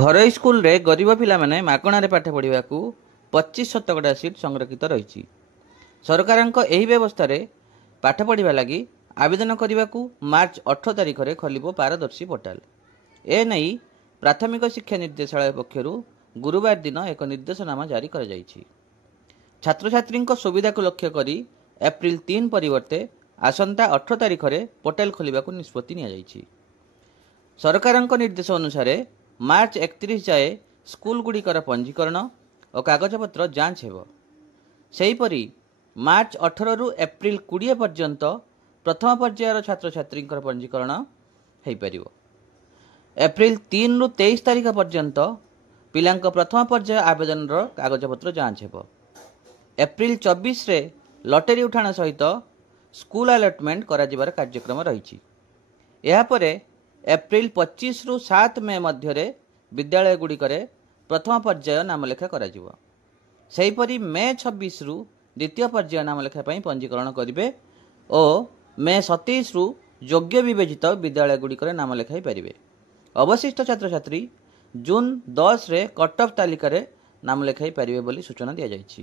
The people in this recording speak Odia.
ଘରୋଇ ସ୍କୁଲରେ ଗରିବ ପିଲାମାନେ ମାଗଣାରେ ପାଠ ପଢ଼ିବାକୁ 25% ସିଟ୍ ସଂରକ୍ଷିତ ରହିଛି। ସରକାରଙ୍କ ଏହି ବ୍ୟବସ୍ଥାରେ ପାଠ ପଢ଼ିବା ଲାଗି ଆବେଦନ କରିବାକୁ ମାର୍ଚ୍ଚ 18 ତାରିଖରେ ଖୋଲିବ ପାରଦର୍ଶୀ ପୋର୍ଟାଲ। ଏନେଇ ପ୍ରାଥମିକ ଶିକ୍ଷା ନିର୍ଦ୍ଦେଶାଳୟ ପକ୍ଷରୁ ଗୁରୁବାର ଦିନ ଏକ ନିର୍ଦ୍ଦେଶନାମା ଜାରି କରାଯାଇଛି। ଛାତ୍ରଛାତ୍ରୀଙ୍କ ସୁବିଧାକୁ ଲକ୍ଷ୍ୟ କରି ଏପ୍ରିଲ 3 ପରିବର୍ତ୍ତେ ଆସନ୍ତା 18 ତାରିଖରେ ପୋର୍ଟାଲ ଖୋଲିବାକୁ ନିଷ୍ପତ୍ତି ନିଆଯାଇଛି। ସରକାରଙ୍କ ନିର୍ଦ୍ଦେଶ ଅନୁସାରେ ମାର୍ଚ୍ଚ 31 ଯାଏ ସ୍କୁଲଗୁଡ଼ିକର ପଞ୍ଜୀକରଣ ଓ କାଗଜପତ୍ର ଯାଞ୍ଚ ହେବ। ସେହିପରି ମାର୍ଚ୍ଚ 18ରୁ ଏପ୍ରିଲ 20 ପର୍ଯ୍ୟନ୍ତ ପ୍ରଥମ ପର୍ଯ୍ୟାୟର ଛାତ୍ରଛାତ୍ରୀଙ୍କର ପଞ୍ଜୀକରଣ ହୋଇପାରିବ। ଏପ୍ରିଲ 3ରୁ 23 ତାରିଖ ପର୍ଯ୍ୟନ୍ତ ପିଲାଙ୍କ ପ୍ରଥମ ପର୍ଯ୍ୟାୟ ଆବେଦନର କାଗଜପତ୍ର ଯାଞ୍ଚ ହେବ। ଏପ୍ରିଲ 24ରେ ଲଟେରୀ ଉଠାଣ ସହିତ ସ୍କୁଲ ଆଲଟମେଣ୍ଟ କରାଯିବାର କାର୍ଯ୍ୟକ୍ରମ ରହିଛି। ଏହାପରେ ଏପ୍ରିଲ 25ରୁ 7 ମେ ମଧ୍ୟରେ ବିଦ୍ୟାଳୟଗୁଡ଼ିକରେ ପ୍ରଥମ ପର୍ଯ୍ୟାୟ ନାମଲେଖା କରାଯିବ। ସେହିପରି ମେ 26ରୁ ଦ୍ୱିତୀୟ ପର୍ଯ୍ୟାୟ ନାମଲେଖା ପାଇଁ ପଞ୍ଜୀକରଣ କରିବେ ଓ ମେ 27ରୁ ଯୋଗ୍ୟ ବିବେଚିତ ବିଦ୍ୟାଳୟଗୁଡ଼ିକରେ ନାମ ଲେଖାଇ ପାରିବେ। ଅବଶିଷ୍ଟ ଛାତ୍ରଛାତ୍ରୀ ଜୁନ 10ରେ କଟ୍ ଅଫ୍ ତାଲିକାରେ ନାମ ଲେଖାଇ ପାରିବେ ବୋଲି ସୂଚନା ଦିଆଯାଇଛି।